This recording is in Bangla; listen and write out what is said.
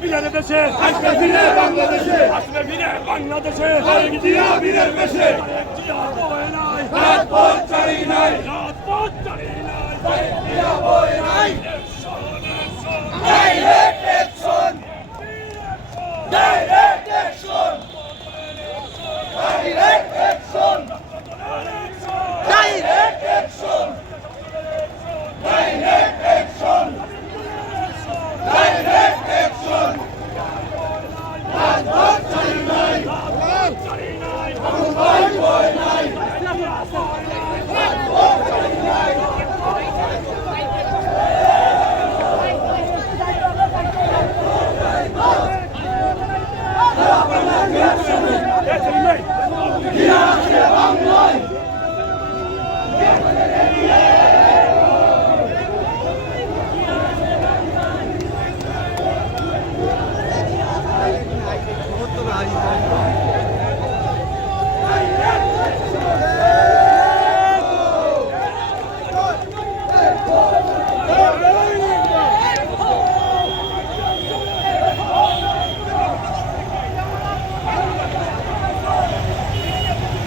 বীরের দেশে আসবে ফিরে বাংলাদেশে আসবে ফিরে বাংলাদেশে বীরের দেশে রাজপথ ছাড়ি নাই রাজপথ ছাড়ি নাই direct action direct action direct action direct action direct action direct action রাজপথ ছাড়ি নাই রাজপথ ছাড়ি নাই ভয় ভয় নাই রাজপথ ছাড়ি নাই Yeah.